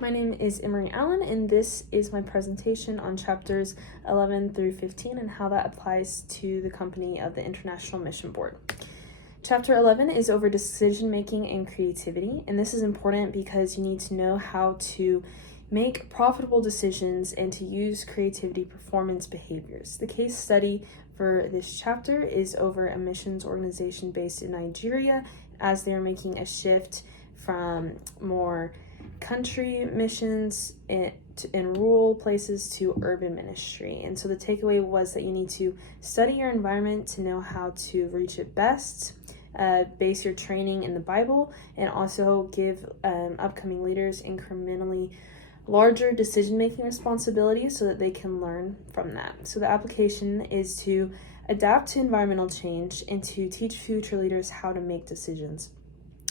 My name is Emery Allen, and this is my presentation on chapters 11 through 15 and how that applies to the company of the International Mission Board. Chapter 11 is over decision-making and creativity, and this is important because you need to know how to make profitable decisions and to use creativity performance behaviors. The case study for this chapter is over a missions organization based in Nigeria as they're making a shift from more country missions in rural places to urban ministry. And so the takeaway was that you need to study your environment to know how to reach it best, base your training in the Bible, and also give upcoming leaders incrementally larger decision-making responsibilities so that they can learn from that. So the application is to adapt to environmental change and to teach future leaders how to make decisions.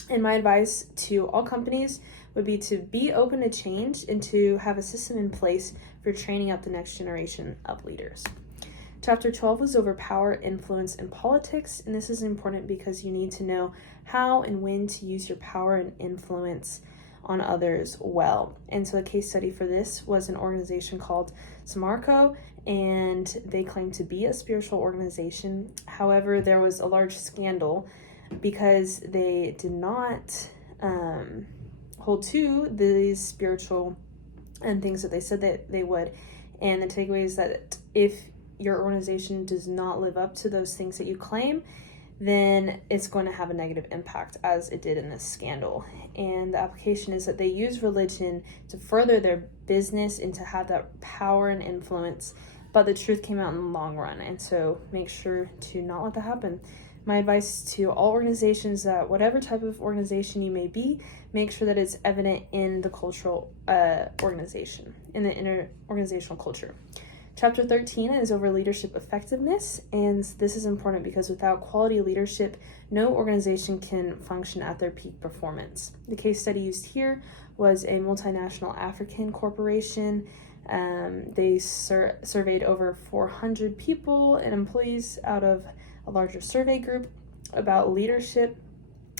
And my advice to all companies would be to be open to change and to have a system in place for training up the next generation of leaders. Chapter 12 was over power, influence, and politics, and this is important because you need to know how and when to use your power and influence on others well. And so the case study for this was an organization called Samarco, and they claimed to be a spiritual organization. However, there was a large scandal because they did not hold to these spiritual and things that they said that they would. And the takeaway is that if your organization does not live up to those things that you claim, then it's going to have a negative impact, as it did in this scandal. And the application is that they use religion to further their business and to have that power and influence, but the truth came out in the long run. And so make sure to not let that happen. My advice to all organizations that whatever type of organization you may be, make sure that it's evident in the cultural organization, in the inter-organizational culture. Chapter 13 is over leadership effectiveness, and this is important because without quality leadership, no organization can function at their peak performance. The case study used here was a multinational African corporation. They surveyed over 400 people and employees out of a larger survey group about leadership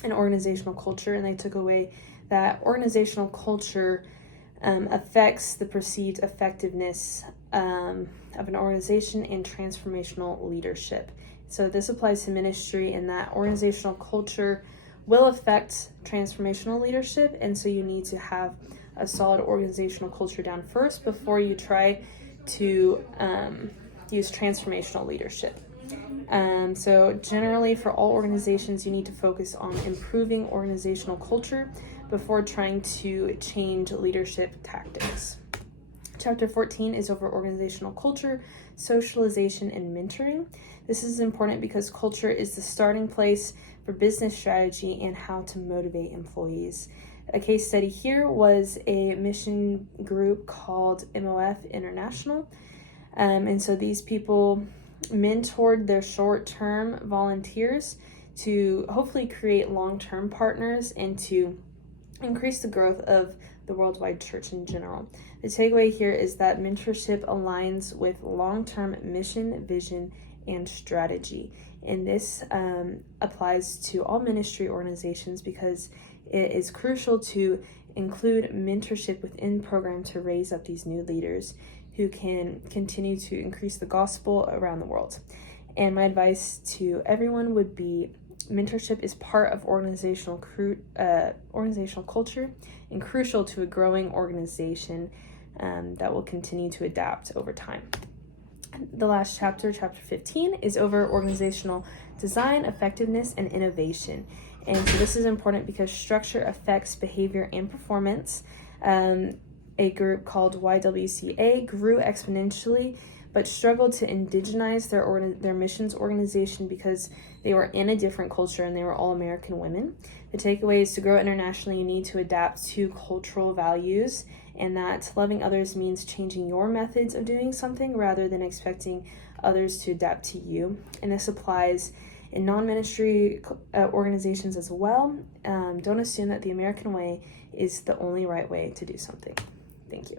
and organizational culture, and they took away that organizational culture affects the perceived effectiveness of an organization and transformational leadership. So this applies to ministry, and that organizational culture will affect transformational leadership, and so you need to have a solid organizational culture down first before you try to use transformational leadership. So generally for all organizations, you need to focus on improving organizational culture before trying to change leadership tactics. Chapter 14 is over organizational culture, socialization, and mentoring. This is important because culture is the starting place for business strategy and how to motivate employees. A case study here was a mission group called MOF International. And so these people mentored their short-term volunteers to hopefully create long-term partners and to increase the growth of the worldwide church in general. The takeaway here is that mentorship aligns with long-term mission, vision, and strategy. And this applies to all ministry organizations because it is crucial to include mentorship within program to raise up these new leaders who can continue to increase the gospel around the world. And my advice to everyone would be mentorship is part of organizational culture and crucial to a growing organization that will continue to adapt over time. The last chapter, chapter 15, is over organizational design, effectiveness, and innovation. And so this is important because structure affects behavior and performance. A group called YWCA grew exponentially but struggled to indigenize their missions organization because they were in a different culture and they were all American women. The takeaway is to grow internationally, you need to adapt to cultural values, and that loving others means changing your methods of doing something rather than expecting others to adapt to you. And this applies in non-ministry organizations as well. Don't assume that the American way is the only right way to do something. Thank you.